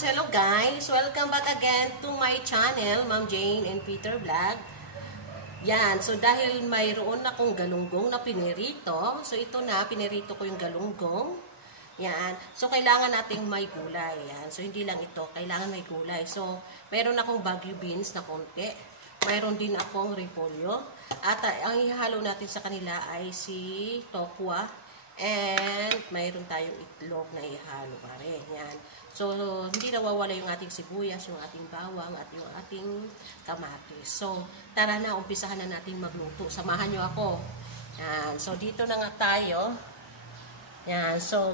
So hello guys, welcome back again to my channel, Ma'am Jane and Peter Vlog. Yan, so dahil mayroon akong galunggong na pinirito, so ito na, pinirito ko yung galunggong. Yan, so kailangan nating may gulay. Yan, so hindi lang ito, kailangan may gulay. So mayroon akong Baguio beans na konti, mayroon din akong repolyo. At ang ihalo natin sa kanila ay si tokwa. And mayroon tayong itlog na ihalo pa rin. Yan. So, hindi nawawala yung ating sibuyas, yung ating bawang, at yung ating kamatis. So, tara na, umpisahan na natin magluto. Samahan nyo ako. Yan. So, dito na nga tayo. Yan. So,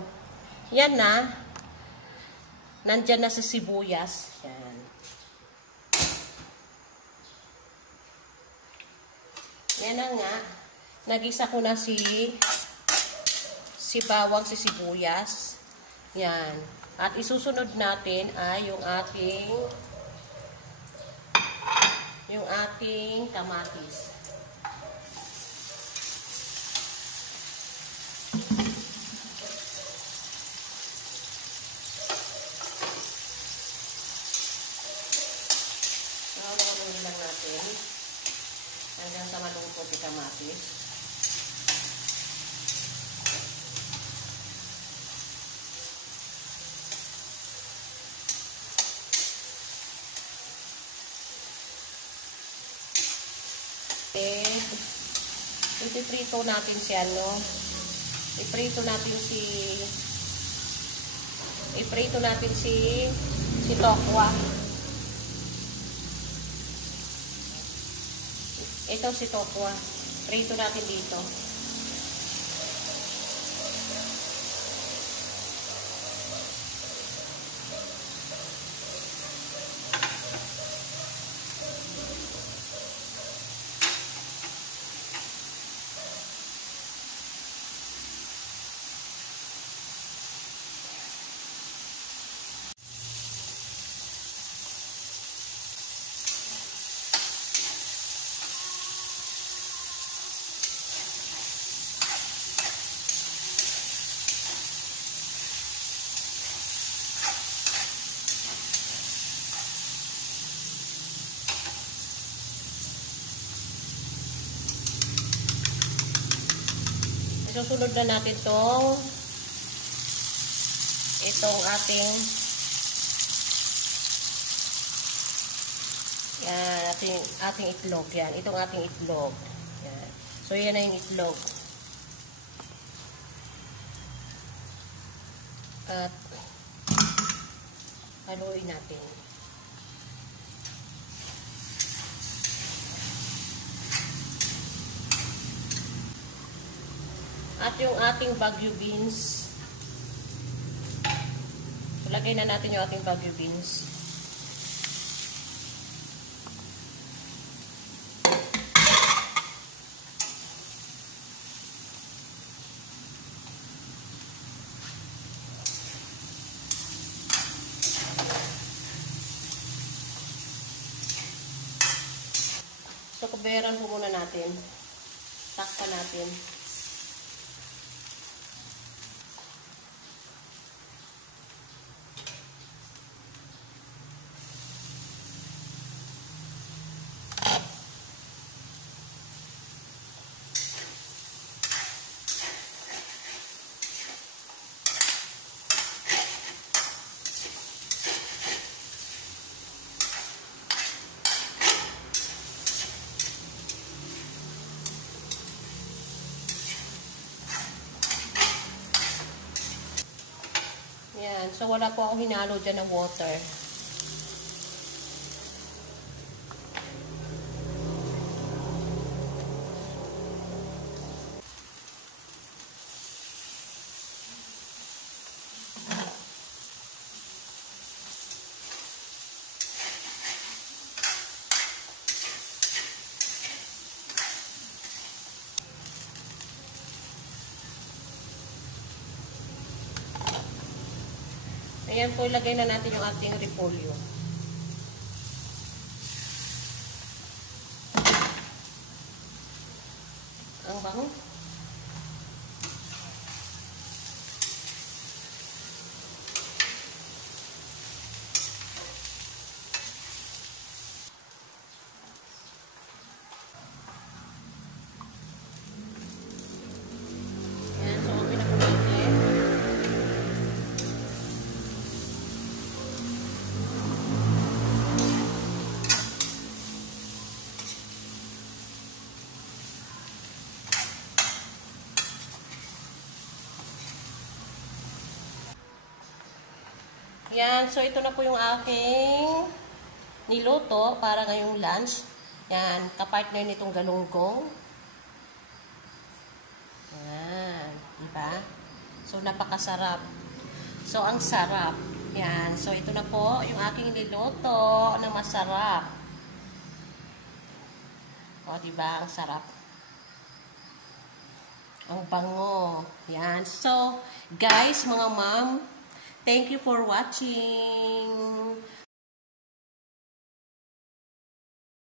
yan na. Nandyan na sa sibuyas. Yan. Yan na nga. Nagisa ko na si bawang, si sibuyas. Yan. At isusunod natin ay yung ating kamatis. Nakunin lang natin hanggang sa malungkot yung kamatis. Ipiprito natin si iprito natin si tokwa. Ito si tokwa. Prito natin dito. Susunod na natin itong ating itlog. Yan, itong ating itlog. Yan. So, yan na yung itlog. At haluin natin. At yung ating Baguio beans. So, lagay na natin yung ating Baguio beans. So, kuberan po muna natin. Takpan natin. Yan. So, wala po akong hinalo dyan ng water. Ayan po, ilagay na natin yung ating repolyo. Ang bango. Yan, so ito na po yung aking niluto para ngayong lunch. Yan, kapartner nitong galunggong. Yan, diba? So, napakasarap. So, ang sarap. Yan, so ito na po yung aking niluto na masarap. O, diba? Ang sarap. Ang bango. Yan. So, guys, mga ma'am, thank you for watching.